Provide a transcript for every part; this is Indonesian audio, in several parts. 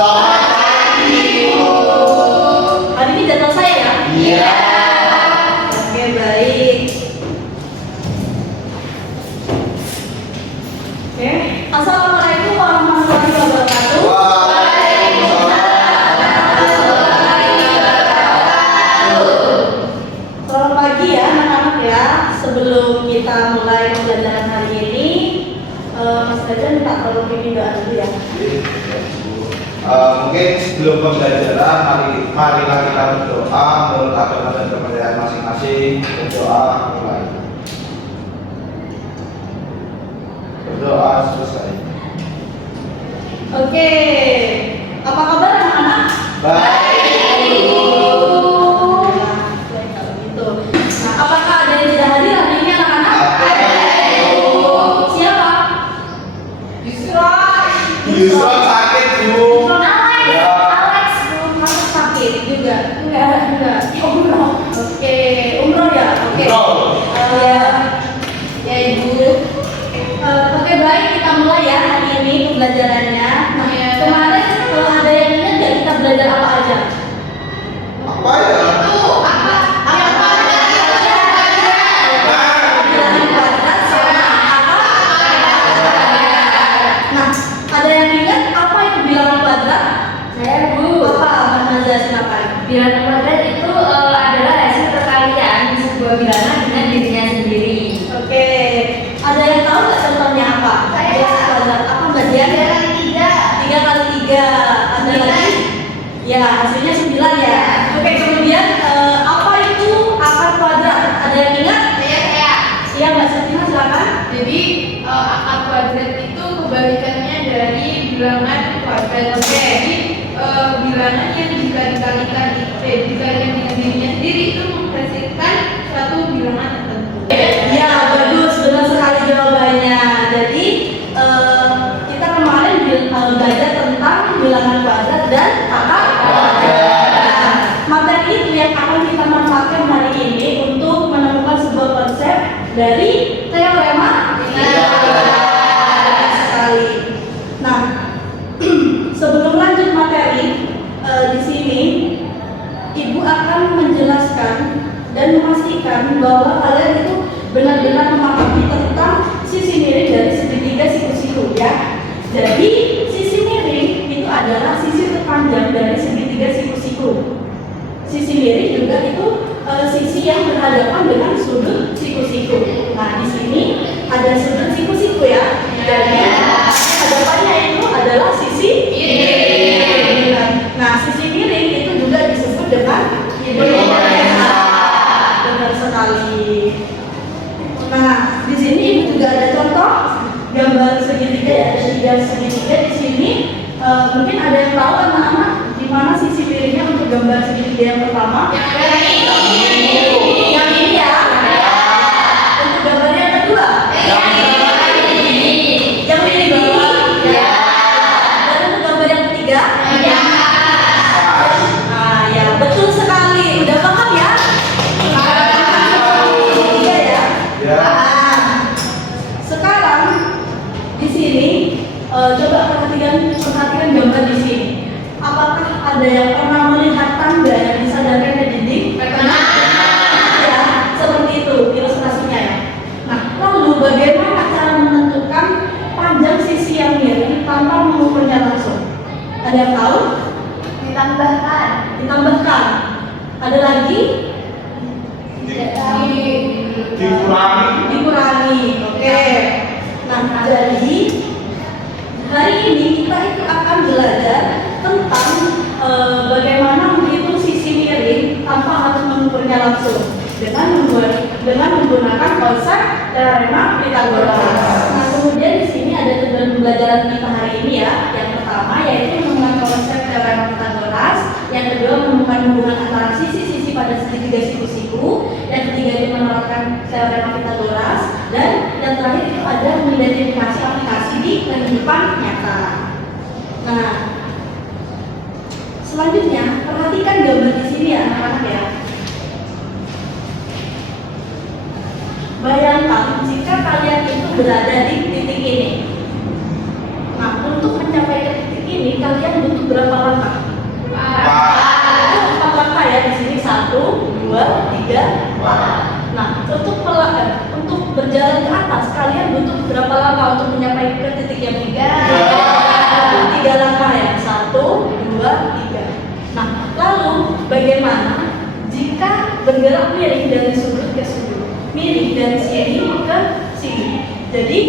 Selamat pagi, Bu. Hari ini jadwal saya ya? Iya. Oke, baik. Oke, Assalamualaikum warahmatullahi wabarakatuh. Selamat pagi ya anak-anak ya. Sebelum kita mulai pembelajaran hari ini, Mas Gajan minta tolong bimbing doa dulu ya. Mungkin sebelum pembelajaran, marilah kita berdoa menurut agama dan kepercayaan masing-masing. Berdoa mulai. Berdoa selesai. Oke, apa kabar anak-anak? Baik. Baik kalau gitu. Nah, apakah ada yang tidak hadir hari ini anak-anak? Siapa? Yusra sakit, Bu. Ya. Alex belum masuk sakit juga. Enggak. Umroh. Oke, umroh ya. Oke. Ya Ibu. Oke, baik, kita mulai ya hari ini pembelajarannya. Nah, kemarin ada yang ingat nggak kita belajar apa aja? Apa ya? Nah, ada yang ingat apa itu bilangan kuadrat? Saya Bu. Apa, Mas Mazda, silakan. Bilangan kuadrat itu adalah hasil perkalian sebuah bilangan dengan dirinya sendiri. Oke, ada yang tahu nggak contohnya apa? Saya. Bilangan kuadrat apa Mbak Dian? 3 kali 3. Ada lagi? Ya, hasilnya 9 ya. Oke, kemudian apa itu akar kuadrat? Ada yang ingat? Saya. Iya, Mbak Septina, silakan. Jadi akar kuadrat itu kebalikannya dari bilangan kuadrat. Oke. Jadi bilangan yang jika dikalikan dengan dirinya sendiri itu menghasilkan suatu bilangan tertentu. Ya, bagus, benar sekali jawabannya. Jadi kita kemarin belajar tentang bilangan kuadrat dan akar kuadrat. Nah, materi itu yang akan kita manfaatkan hari ini untuk menemukan sebuah konsep dari teorema sekali. Nah, sebelum lanjut materi di sini, Ibu akan menjelaskan dan memastikan bahwa kalian itu benar-benar memahami tentang sisi miring dari segitiga siku-siku ya. Jadi sisi miring itu adalah sisi terpanjang dari segitiga siku-siku. Sisi miring juga itu sisi yang berhadapan dengan sudut siku-siku. Nah, di sini ada sudut siku-siku ya. Jadi hadapannya itu adalah sisi miring. Nah, sisi miring itu juga disebut dengan hipotenuse. Benar sekali. Nah, di sini Ibu juga ada contoh gambar segitiga ya, ada 3 segitiga di sini. Mungkin ada yang tahu anak-anak di mana sisi miringnya untuk gambar segitiga yang pertama? Yang ini ya. Untuk gambar yang kedua? Yang ini bawah? Dan untuk gambar yang ketiga? Nah, ya betul sekali. Udah paham ya? Segitiga ya. Ya. Nah, sekarang di sini coba perhatikan gambar di sini. Apakah ada yang pernah melihat tanda yang disandarkan ke dinding? Ya, seperti itu ilustrasinya ya. Nah, lalu bagaimana cara menentukan panjang sisi yang miring tanpa mengukurnya langsung? Ada yang tahu? Ditambahkan. Ada lagi? Dikurangi. Oke. Nah, jadi hari ini kita itu akan belajar tentang bagaimana menghitung sisi miring tanpa harus mengukurnya langsung dengan menggunakan konsep teorema Pythagoras. Nah, kemudian di sini ada tujuan pembelajaran kita hari ini ya. Yang pertama yaitu menemukan konsep teorema Pythagoras, yang kedua menemukan hubungan antara sisi-sisi pada segitiga siku-siku, yang ketiga itu menerapkan teorema Pythagoras, dan yang terakhir itu ada mengidentifikasi aplikasi di kehidupan nyata. Nah, selanjutnya perhatikan gambar di sini ya anak-anak ya. Bayangkan jika kalian itu berada di titik ini. Nah, untuk mencapai ke titik ini kalian butuh berapa miring dari sudut ke sudut, miring dari sini ke sini. Jadi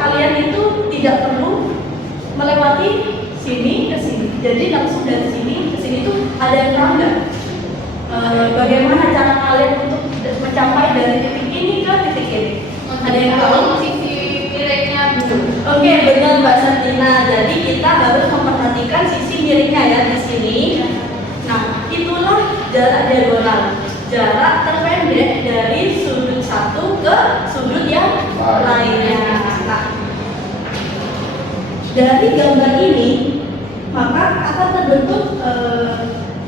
kalian itu tidak perlu melewati sini ke sini. Jadi langsung dari sini ke sini itu ada yang tahu nggak? Bagaimana cara kalian untuk mencapai dari titik ini ke titik ini? Ada yang tahu? Sisi miringnya Bu. Oke, benar Mbak Santina. Jadi kita harus memperhatikan sisi miringnya ya di sini. Nah, itulah jarak diagonal. Jarak terpendek dari sudut satu ke sudut yang lainnya. Nah, dari gambar ini maka akan terbentuk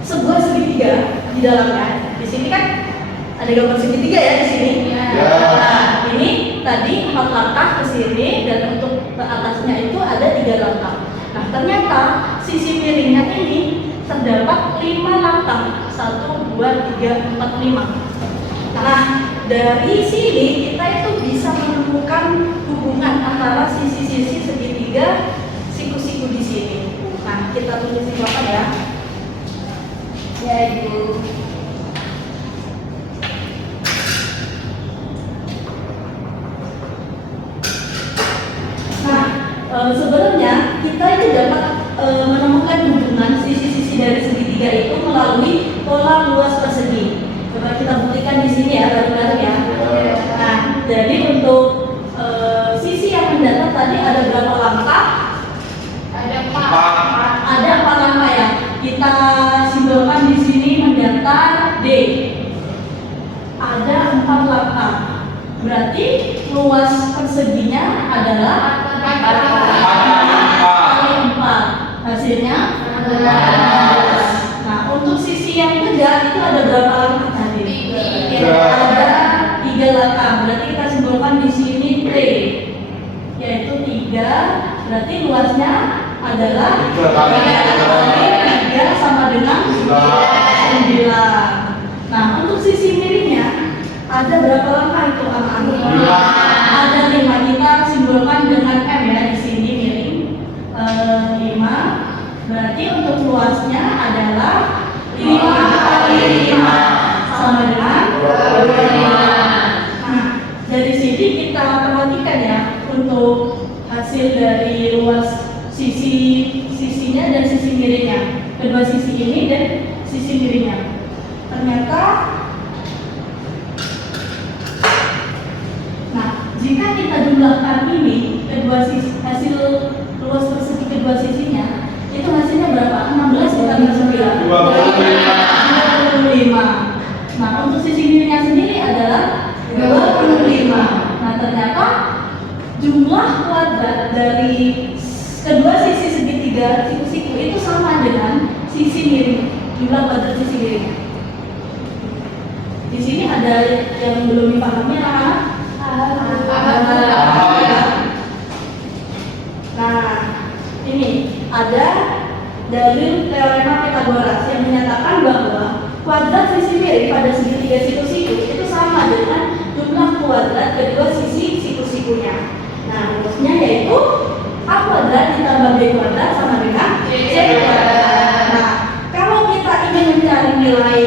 sebuah segitiga di dalamnya. Di sini kan ada gambar segitiga ya di sini. Ya. Nah, ini tadi 4 langkah ke sini dan untuk ke atasnya itu ada 3 langkah. Nah, ternyata sisi miringnya ini terdapat 5 langkah. 1, 2, 3, 4, 5. Nah, dari sini kita itu bisa menemukan hubungan antara sisi-sisi segitiga siku-siku di sini. Nah, kita tulis di papan ya. Ya, Ibu. Sebenarnya kita itu dapat menemukan hubungan sisi-sisi dari segitiga itu melalui pola luas persegi. Coba kita buktikan di sini ya bareng-bareng ya. Nah, jadi untuk sisi yang mendatar tadi ada berapa langkah? Ada 4. Ada 4 langkah ya. Kita simbolkan di sini mendatar D. Ada 4 langkah. Berarti luas perseginya adalah 4 kali 4. Hasilnya 11. Nah, untuk sisi yang tegak itu ada berapa langkah tadi? 3. Ada 3 langkah. Berarti kita simbolkan di sini T, yaitu 3. Berarti luasnya adalah 3 kali 3 sama dengan 9. Nah, untuk sisi miringnya ada berapa langkah itu anak-anak? 5. Ada 5. Kita simbolkan dengan M ya di sini miring 5. Berarti untuk luasnya adalah 5 kali 5 sama dengan 25. Nah, dari sini kita perhatikan ya untuk hasil dari luas sisinya dan sisi miringnya, kedua sisi ini dan sisi miringnya. Ternyata, nah jika kita jumlahkan ini kedua sisi, hasil luas persegi kedua sisinya itu hasilnya berapa? 16 ditambah 9 25. Nah, untuk sisi miringnya sendiri adalah 25. Nah, ternyata jumlah kuadrat dari kedua sisi segitiga siku-siku itu sama dengan sisi miring, jumlah kuadrat sisi miringnya. Di sini ada yang belum dipahami anak-anak? Nah, ini ada dalil teorema Pythagoras yang menyatakan bahwa kuadrat sisi miring pada segitiga siku-siku itu sama dengan jumlah kuadrat kedua sisi siku-sikunya. Nah, rumusnya yaitu A kuadrat ditambah B kuadrat sama dengan C kuadrat. Nah, kalau kita ingin mencari nilai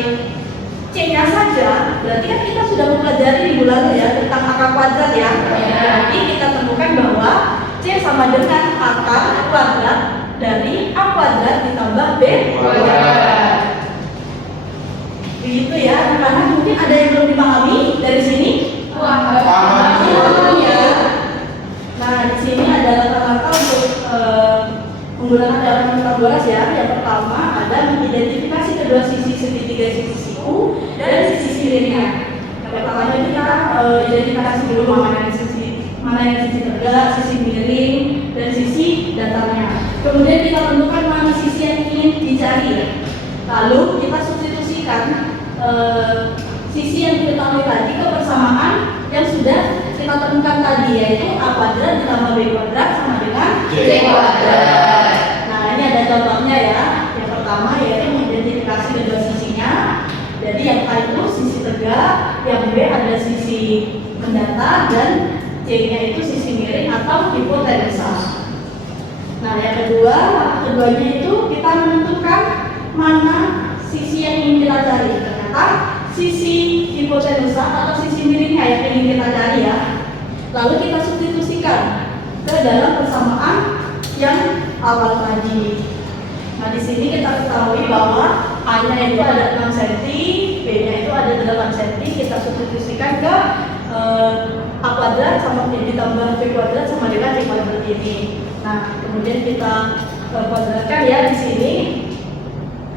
C-nya saja, berarti kan kita sudah mempelajari di bulan ya tentang akar kuadrat ya. Berarti kita temukan bahwa C sama dengan akar kuadrat dari A kuadrat ditambah B kuadrat. Begitu ya, karena mungkin ada yang belum dipahami dari sini. Ya. Nah, di sini ada langkah-langkah untuk menggunakan teorema Pythagoras ya. Yang pertama ada mengidentifikasi kedua sisi segitiga siku dan sisi miringnya. Yang pertama itu kita identifikasi dulu mana yang sisi tegak, sisi miring, dan sisi datarnya. Kemudian kita tentukan mana sisi yang ingin dicari ya. Lalu kita substitusikan sisi yang diketahui tadi ke persamaan yang sudah kita temukan tadi, yaitu A kuadrat ditambah B kuadrat sama dengan C kuadrat. Nah, ini ada contohnya ya. Yang pertama yaitu mengidentifikasi kedua sisinya. Jadi yang A itu sisi tegak, yang B ada sisi mendatar, dan C-nya itu sisi miring atau hipotenusa. Nah, yang keduanya itu kita menentukan mana sisi yang ingin kita cari. Ternyata sisi hipotenusa atau sisi miringnya yang ingin kita cari ya. Lalu kita substitusikan ke dalam persamaan yang awal tadi. Nah, di sini kita ketahui bahwa A-nya itu ada 6 cm, B-nya itu ada 8 cm. Kita substitusikan ke A kuadrat sama ditambah B kuadrat sama dengan C kuadrat ini. Nah, kemudian kita kuadratkan ya di sini.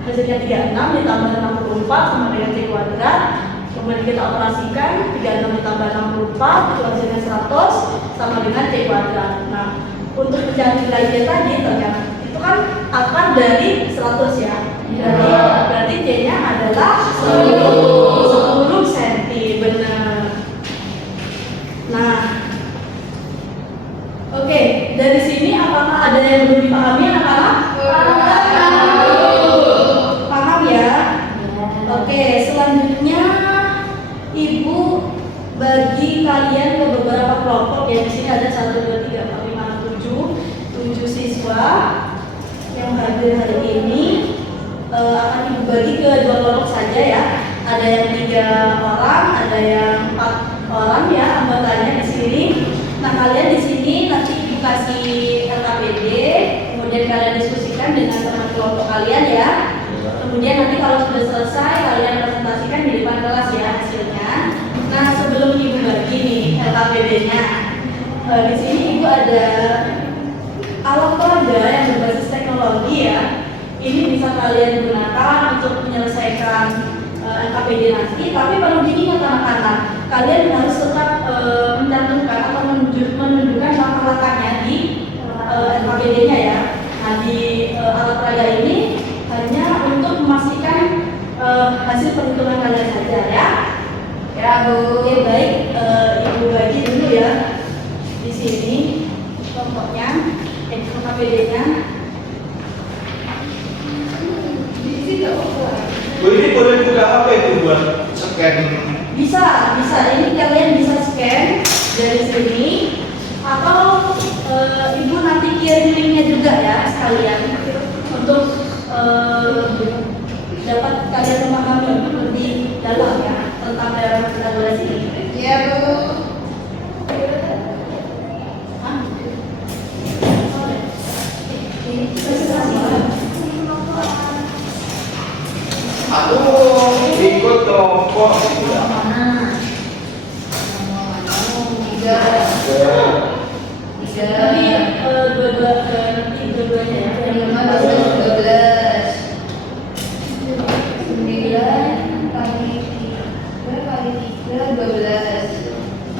Hasilnya 36 ditambah 64 sama dengan C kuadrat. Kemudian kita operasikan 36 ditambah 64 itu hasilnya 100 sama dengan C kuadrat. Nah, untuk mencari nilai tadi ternyata itu kan akar dari 100 ya. Berarti C-nya adalah 10 cm, benar. Nah, oke, dari sini apakah ada yang belum dipahami anak-anak? Paham ya? Oke, selanjutnya Ibu bagi kalian ke beberapa kelompok ya. Di sini ada 1, 2, 3, 4, 5, 7 siswa yang hadir hari ini. Akan Ibu bagi ke 2 kelompok saja ya. Ada yang 3 orang, ada yang 4 orang ya anggotanya di sini. Nah, kalian di sini nanti Ibu kasih LKPD, kemudian kalian diskusikan dengan teman kelompok kalian ya. Kemudian nanti kalau sudah selesai kalian presentasikan di depan kelas ya hasilnya. Nah, sebelum Ibu bagi nih LKPD-nya, di sini Ibu ada alat peraga yang berbasis teknologi ya. Ini bisa kalian gunakan untuk menyelesaikan LKPD nanti. Tapi perlu diingat anak-anak, kalian harus tetap mencantumkan atau menunjukkan langkah-langkahnya di LKPD-nya ya. Nah, di alat peraga ini hanya untuk memastikan hasil perhitungan kalian saja ya. Ya Bu. Oke, baik, Ibu bagi dulu ya di sini kelompoknya, LKPD-nya. Bu, ini boleh juga apa itu buat scan? Bisa. Ini kalian bisa scan dari sini atau Ibu nanti kirim linknya juga ya sekalian untuk dapat kalian memahami lebih dalam ya tentang daerah kolaborasi ini. Iya Bu. Aduh, ikut kelompok tidak. Tapi dua-duanya ya.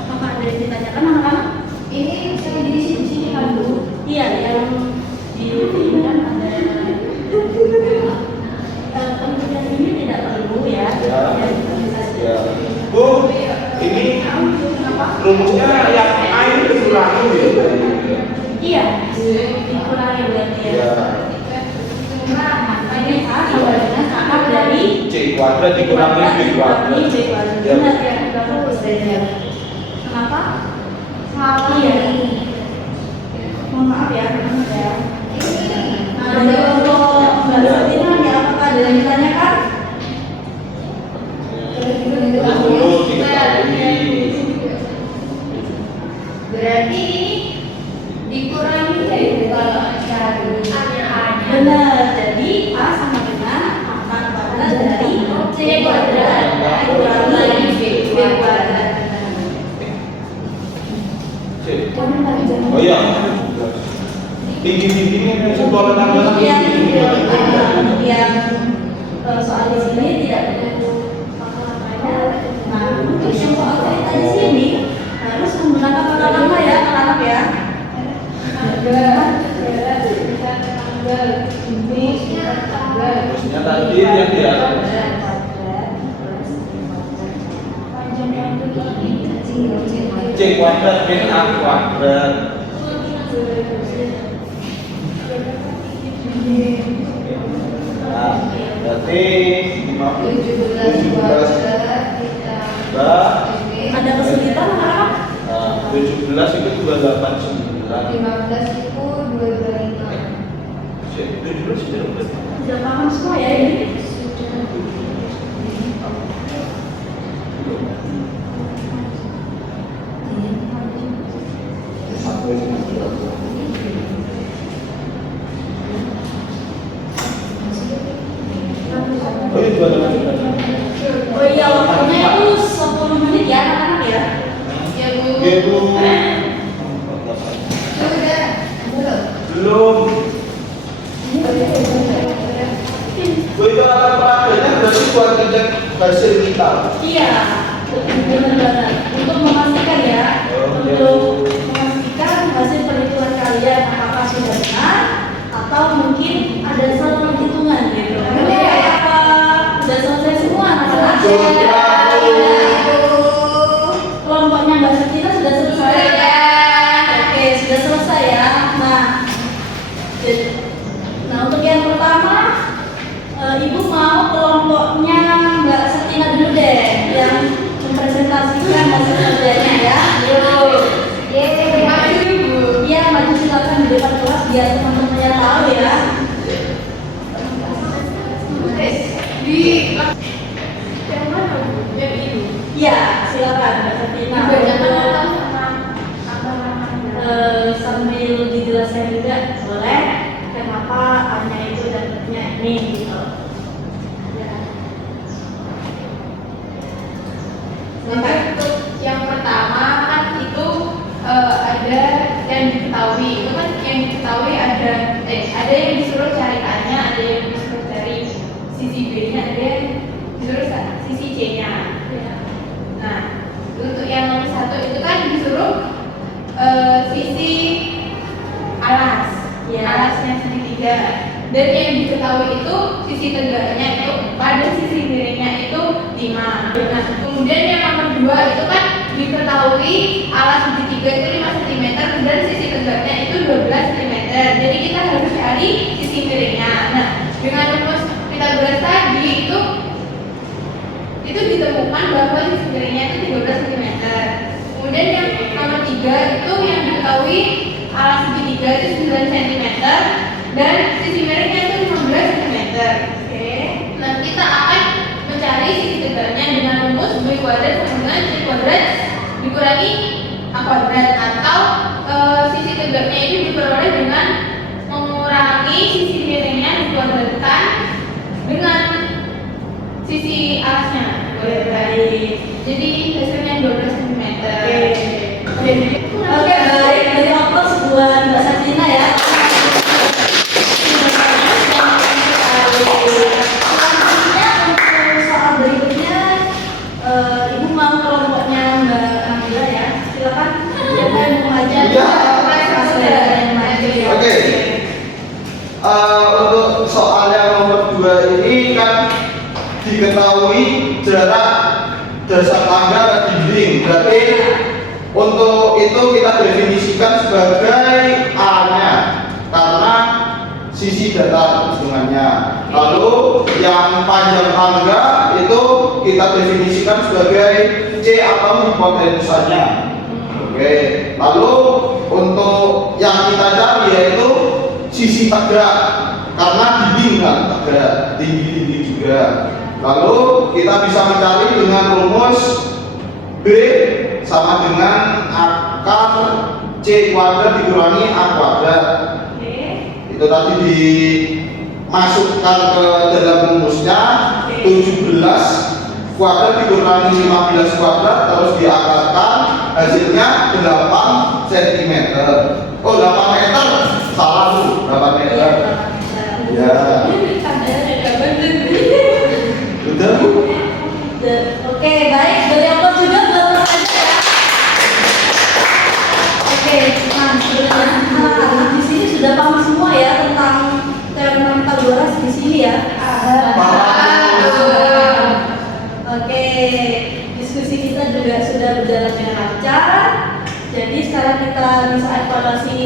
Apakah ada yang ditanyakan anak-anak? Ini saya di sini kan Bu. Iya, yang di sini kan ada. Kemudian ini tidak perlu ya. Ya. Bu, ini rumusnya yang air dikurangi gitu. Iya, dikurangi berarti ya. Ya. Ini A sama dengan akar dari C kuadrat dikurangi B kuadrat. C kuadrat. Ya. Benar ya, kamu bisa. Kenapa? Iya. Mohon maaf ya, ya. Nah, dari kelompok Mbak Satina ya, apakah ada yang ditanyakan? Dulu diketahui. Berarti dikurangi dari Benar, jadi A sama dengan akar kuadrat dari C kuadrat dikurangi B kuadrat. Oh iya. Tinggi-tingginya sekolah tanggal yang soal di sini tidak perlu langkah-langkahnya. Nah, untuk yang soal cerita di sini harus menggunakan kata-kata ya, anak-anak ya. Terusnya tadi yang dia C kuadrat min A kuadrat. Nah, berarti 17 Ada kesulitan anak-anak? 17 itu 289. 15 itu 225. 17 sudah Sudah paham semua ya ini? Oh iya, Oh iya, waktunya itu 10 menit ya anak-anak ya. Ya Bu. iya Bu. Sudah. Belum. Bu itu alat peraganya berarti buat ngecek hasil kita. Iya, benar-benar. Untuk memastikan ya, Oh, iya. untuk memastikan hasil perhitungan kalian apakah sudah benar atau mungkin ada salah penghitungan gitu. Ini kayak apa? Sudah selesai semua anak-anak. Sudah, Bu. Kelompoknya Mbak Sakina sudah selesai. Oke, sudah selesai ya. Nah, untuk yang pertama, Ibu mau kelompoknya Mbak Sakina dulu deh yang mempresentasikan hasil kerjanya ya. Yuk. Maju Bu. Iya, maju silakan di depan kelas biar teman-temannya tahu ya. Di yang mana Bu? Yang ini. Iya, silakan Mbak Sakina. Dibacakan atau sama apa namanya? Sambil dijelaskan juga boleh kenapa hanya itu dan ini gitu. Ya. Untuk yang pertama kan itu ada yang diketahui. Itu kan yang diketahui ada yang disuruh cari A-nya, ada yang disuruh cari sisi B-nya, ada yang disuruh sisi C-nya. Nah, untuk yang nomor 1 itu kan disuruh sisi alas, Ya. alasnya segitiga. Dan yang diketahui itu sisi tegaknya itu 4 dan sisi miringnya itu 5. Nah, kemudian yang nomor 2 itu kan diketahui alas segitiga itu 5 cm dan sisi tegaknya itu 12 cm. Jadi kita harus cari sisi miringnya. Nah, dengan rumus Pythagoras tadi itu ditemukan bahwa sisi miringnya itu 13 cm. Kemudian yang nomor 3 itu yang diketahui alas segitiga itu 9 cm dan sisi miringnya itu 15 cm. Oke. Nah, kita akan mencari sisi tegaknya dengan rumus B kuadrat sama dengan C kuadrat dikurangi A kuadrat, atau sisi tegaknya itu diperoleh dengan mengurangi sisi miringnya dikuadratkan dengan sisi alasnya. Jadi hasilnya 12 cm. Oke, baik. Dari aplaus buat Mbak Sakina ya. Selanjutnya untuk soal berikutnya, Ibu mau kelompoknya Mbak Nabila ya. Silakan. Siapa yang mau ngajar? Iya. Mas Bella yang maju ya. Oke. Untuk soal yang nomor 2 ini kan diketahui jarak dasar tangga dan dinding. Berarti untuk itu kita definisikan sebagai A-nya karena sisi datar hitungannya. Lalu yang panjang tangga itu kita definisikan sebagai C atau hipotensanya. Oke. Lalu untuk yang kita cari yaitu sisi tegak karena dinding kan tegak, tinggi juga. Lalu kita bisa mencari dengan rumus B sama dengan akar C kuadrat dikurangi A kuadrat. Itu tadi dimasukkan ke dalam rumusnya 17 kuadrat dikurangi 15 kuadrat terus diakarkan, hasilnya 8 cm. Oh, 8 meter. Salah Bu, 8 meter. Ya. Udah Bu. Oke, baik. Dari aplaus juga buat Mbak Nabila ya. Oke, nah sebenarnya anak-anak di sini sudah paham semua ya tentang teorema Pythagoras di sini ya. Oke, diskusi kita juga sudah berjalan dengan lancar. Jadi sekarang kita bisa evaluasi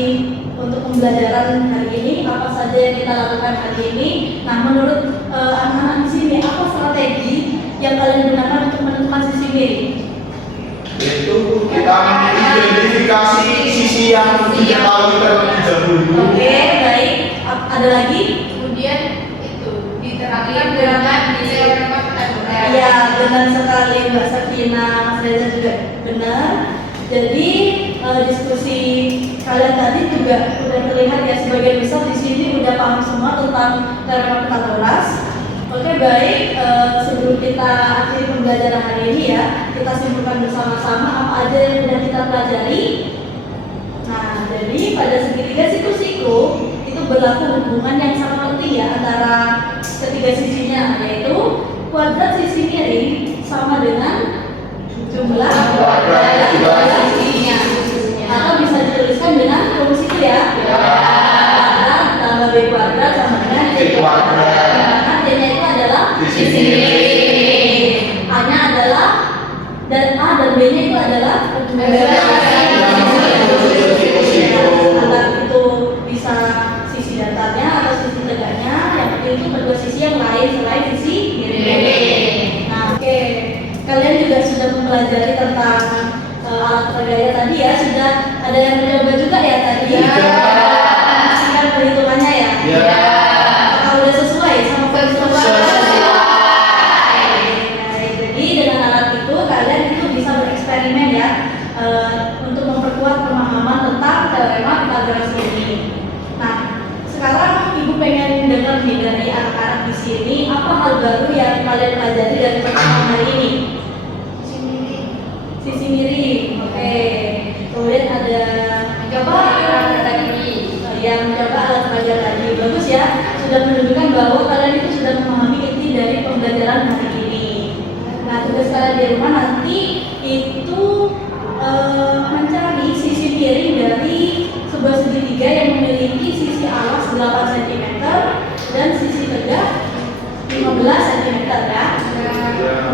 untuk pembelajaran hari ini, apa saja yang kita lakukan hari ini. Nah, menurut anak-anak di sini, apa strategi yang kalian gunakan untuk menentukan sisi miring? Yaitu kita mengidentifikasi sisi yang diketahui terlebih dahulu. Oke, baik. Ada lagi? Kemudian itu diterapkan dengan teorema Pythagoras. Iya, benar sekali Mbak Sakina, Mas Reza juga benar. Jadi diskusi kalian tadi juga udah terlihat ya sebagian besar di sini udah paham semua tentang teorema Pythagoras. Oke baik, sebelum kita akhiri pembelajaran hari ini ya, kita simpulkan bersama-sama apa aja yang sudah kita pelajari. Nah, jadi pada segitiga siku-siku itu berlaku hubungan yang sangat penting ya antara ketiga sisinya, yaitu kuadrat sisi miring sama dengan jumlah kuadrat sisinya. Atau bisa dituliskan dengan rumus itu ya. Kuadrat tambah b kuadrat sama dengan c kuadrat. Karena c-nya itu adalah sisi miring. A-nya adalah dan A dan B-nya itu adalah antara itu bisa sisi datarnya atau sisi tegaknya, yang penting itu kedua sisi yang lain selain sisi miring. Nah, oke. Kalian juga sudah mempelajari tentang alat pergaya tadi ya, sudah ada yang mencoba juga ya tadi ya. Pastikan perhitungannya ya. Apakah udah sesuai sama perhitungan? Jadi dengan alat itu kalian itu bisa bereksperimen ya untuk memperkuat pemahaman tentang teorema Pythagoras ini. Nah, sekarang ibu pengen dengar nih dari anak-anak di sini apa hal baru yang kalian pelajari dari pertemuan hari ini? Sisi miring, oke. Kemudian ada Coba alat tadi. yang mencoba alat pelajar tadi. Bagus ya, sudah menunjukkan bahwa kalian itu sudah memahami inti dari pembelajaran hari ini. Nah, tugas kalian di rumah nanti itu mencari sisi miring dari sebuah segitiga yang memiliki sisi alas 8 cm dan sisi tegak 15 cm ya.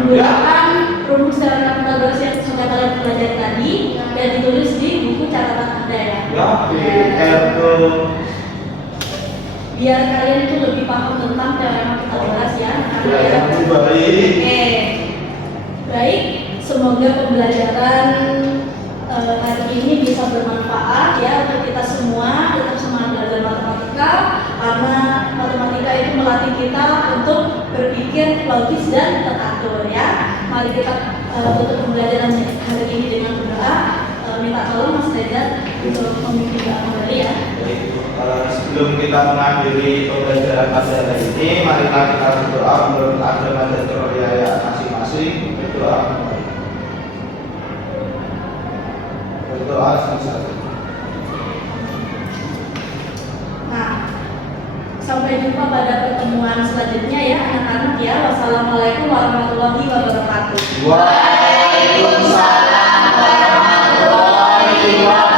Menggunakan rumus teorema Pythagoras yang sudah kalian pelajari tadi dan ditulis di buku catatan Anda ya. Biar kalian itu lebih paham tentang teorema Pythagoras ya. Oke. Baik, semoga pembelajaran hari ini bisa bermanfaat ya untuk kita semua. Tetap semangat belajar matematika karena matematika itu melatih kita untuk berpikir logis dan teratur ya. Mari kita tutup pembelajaran hari ini dengan berdoa. Minta tolong Mas Reza untuk memimpin doa kembali ya. Sebelum kita mengakhiri pembelajaran pada hari ini, marilah kita berdoa menurut agama dan kepercayaan masing-masing. Berdoa kembali. Berdoa sama-sama. Nah, sampai jumpa pada pertemuan selanjutnya ya anak-anak ya. Wassalamualaikum warahmatullahi wabarakatuh. Waalaikumsalam warahmatullahi wabarakatuh.